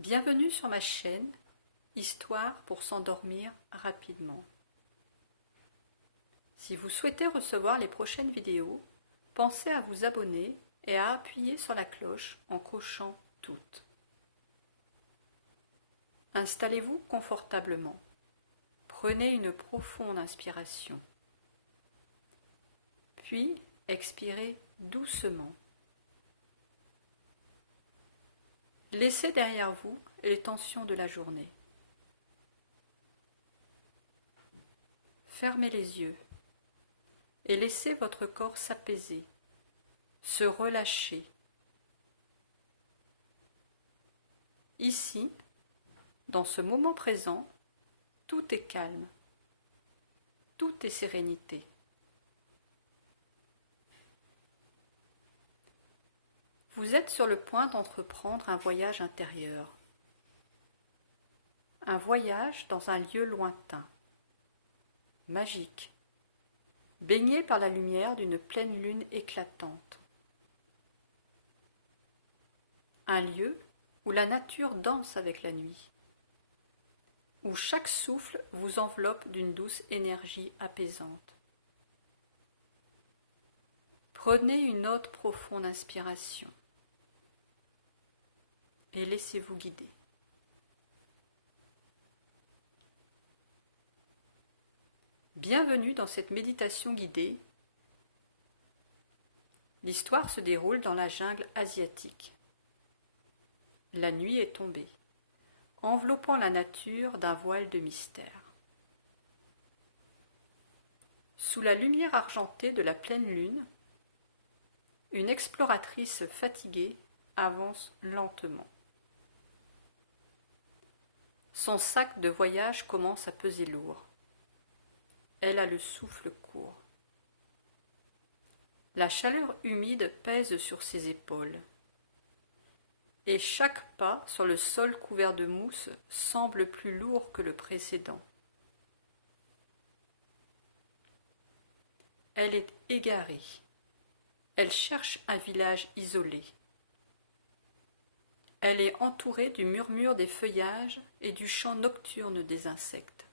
Bienvenue sur ma chaîne, Histoire pour s'endormir rapidement. Si vous souhaitez recevoir les prochaines vidéos, pensez à vous abonner et à appuyer sur la cloche en cochant toutes. Installez-vous confortablement. Prenez une profonde inspiration. Puis expirez doucement. Laissez derrière vous les tensions de la journée. Fermez les yeux et laissez votre corps s'apaiser, se relâcher. Ici, dans ce moment présent, tout est calme, tout est sérénité. Vous êtes sur le point d'entreprendre un voyage intérieur. Un voyage dans un lieu lointain, magique, baigné par la lumière d'une pleine lune éclatante. Un lieu où la nature danse avec la nuit, où chaque souffle vous enveloppe d'une douce énergie apaisante. Prenez une autre profonde inspiration et laissez-vous guider. Bienvenue dans cette méditation guidée. L'histoire se déroule dans la jungle asiatique. La nuit est tombée, enveloppant la nature d'un voile de mystère. Sous la lumière argentée de la pleine lune, une exploratrice fatiguée avance lentement. Son sac de voyage commence à peser lourd. Elle a le souffle court. La chaleur humide pèse sur ses épaules. Et chaque pas sur le sol couvert de mousse semble plus lourd que le précédent. Elle est égarée. Elle cherche un village isolé. Elle est entourée du murmure des feuillages et du chant nocturne des insectes.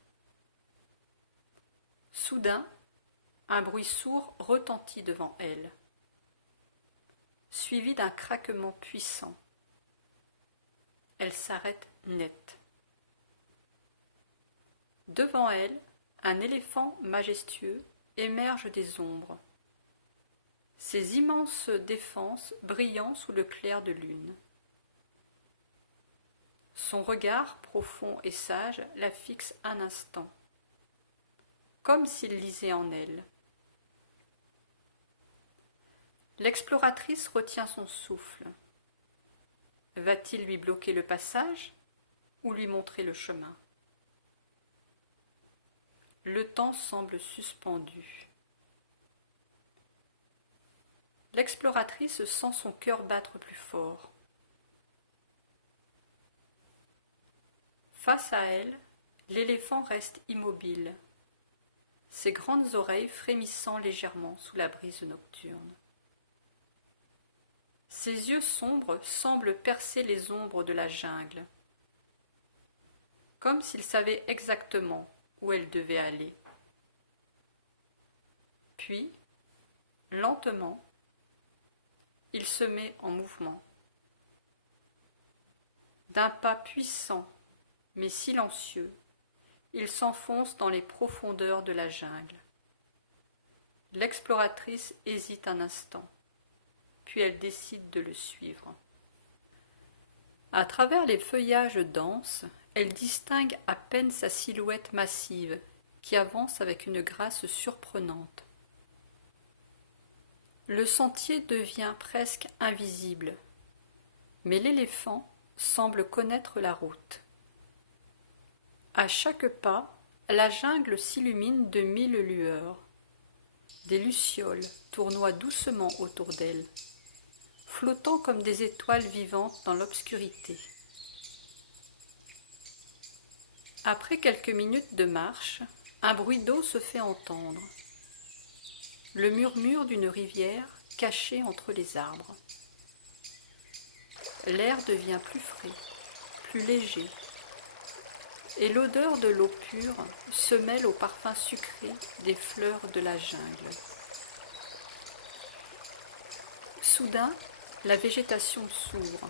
Soudain, un bruit sourd retentit devant elle, suivi d'un craquement puissant. Elle s'arrête net. Devant elle, un éléphant majestueux émerge des ombres, ses immenses défenses brillant sous le clair de lune. Son regard profond et sage la fixe un instant, comme s'il lisait en elle. L'exploratrice retient son souffle. Va-t-il lui bloquer le passage ou lui montrer le chemin? Le temps semble suspendu. L'exploratrice sent son cœur battre plus fort. Face à elle, l'éléphant reste immobile, ses grandes oreilles frémissant légèrement sous la brise nocturne. Ses yeux sombres semblent percer les ombres de la jungle, comme s'il savait exactement où elle devait aller. Puis, lentement, il se met en mouvement. D'un pas puissant mais silencieux, il s'enfonce dans les profondeurs de la jungle. L'exploratrice hésite un instant, puis elle décide de le suivre. À travers les feuillages denses, elle distingue à peine sa silhouette massive qui avance avec une grâce surprenante. Le sentier devient presque invisible, mais l'éléphant semble connaître la route. À chaque pas, la jungle s'illumine de 1000 lueurs. Des lucioles tournoient doucement autour d'elle, flottant comme des étoiles vivantes dans l'obscurité. Après quelques minutes de marche, un bruit d'eau se fait entendre. Le murmure d'une rivière cachée entre les arbres. L'air devient plus frais, plus léger, et l'odeur de l'eau pure se mêle au parfum sucré des fleurs de la jungle. Soudain, la végétation s'ouvre.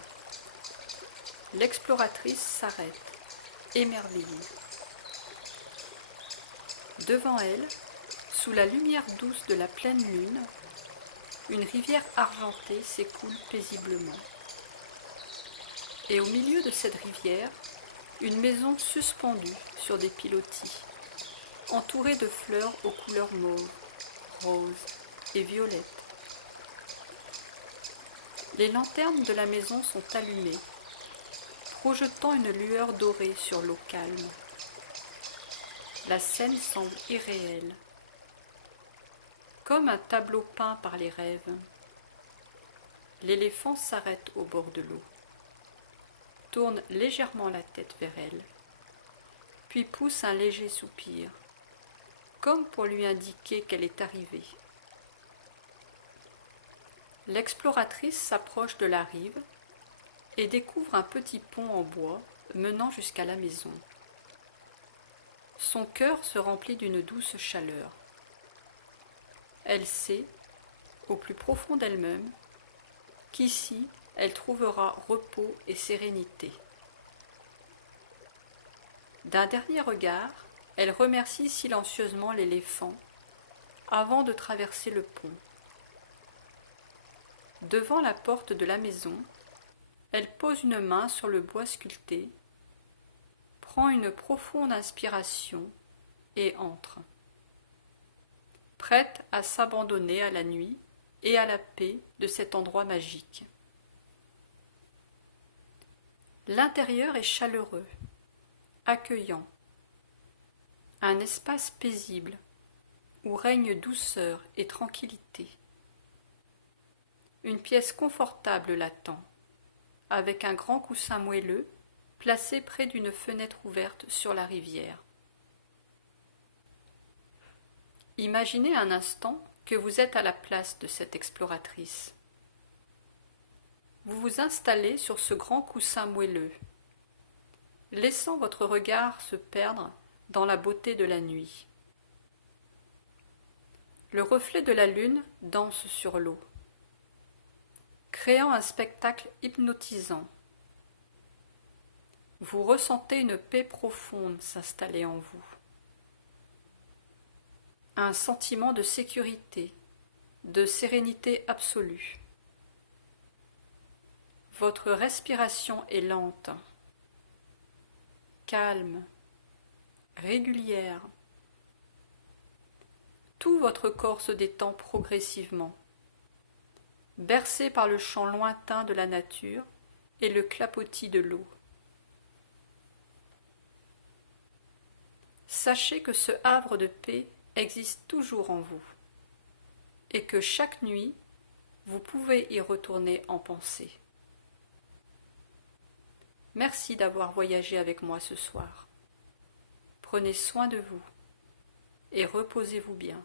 L'exploratrice s'arrête, émerveillée. Devant elle, sous la lumière douce de la pleine lune, une rivière argentée s'écoule paisiblement. Et au milieu de cette rivière, une maison suspendue sur des pilotis, entourée de fleurs aux couleurs mauves, roses et violettes. Les lanternes de la maison sont allumées, projetant une lueur dorée sur l'eau calme. La scène semble irréelle, comme un tableau peint par les rêves. L'éléphant s'arrête au bord de l'eau, tourne légèrement la tête vers elle, puis pousse un léger soupir, comme pour lui indiquer qu'elle est arrivée. L'exploratrice s'approche de la rive et découvre un petit pont en bois menant jusqu'à la maison. Son cœur se remplit d'une douce chaleur. Elle sait, au plus profond d'elle-même, qu'ici elle trouvera repos et sérénité. D'un dernier regard, elle remercie silencieusement l'éléphant avant de traverser le pont. Devant la porte de la maison, elle pose une main sur le bois sculpté, prend une profonde inspiration et entre, prête à s'abandonner à la nuit et à la paix de cet endroit magique. L'intérieur est chaleureux, accueillant, un espace paisible où règne douceur et tranquillité. Une pièce confortable l'attend, avec un grand coussin moelleux placé près d'une fenêtre ouverte sur la rivière. Imaginez un instant que vous êtes à la place de cette exploratrice. Vous vous installez sur ce grand coussin moelleux, laissant votre regard se perdre dans la beauté de la nuit. Le reflet de la lune danse sur l'eau, créant un spectacle hypnotisant. Vous ressentez une paix profonde s'installer en vous. Un sentiment de sécurité, de sérénité absolue. Votre respiration est lente, calme, régulière. Tout votre corps se détend progressivement, bercé par le chant lointain de la nature et le clapotis de l'eau. Sachez que ce havre de paix existe toujours en vous et que chaque nuit, vous pouvez y retourner en pensée. Merci d'avoir voyagé avec moi ce soir. Prenez soin de vous et reposez-vous bien.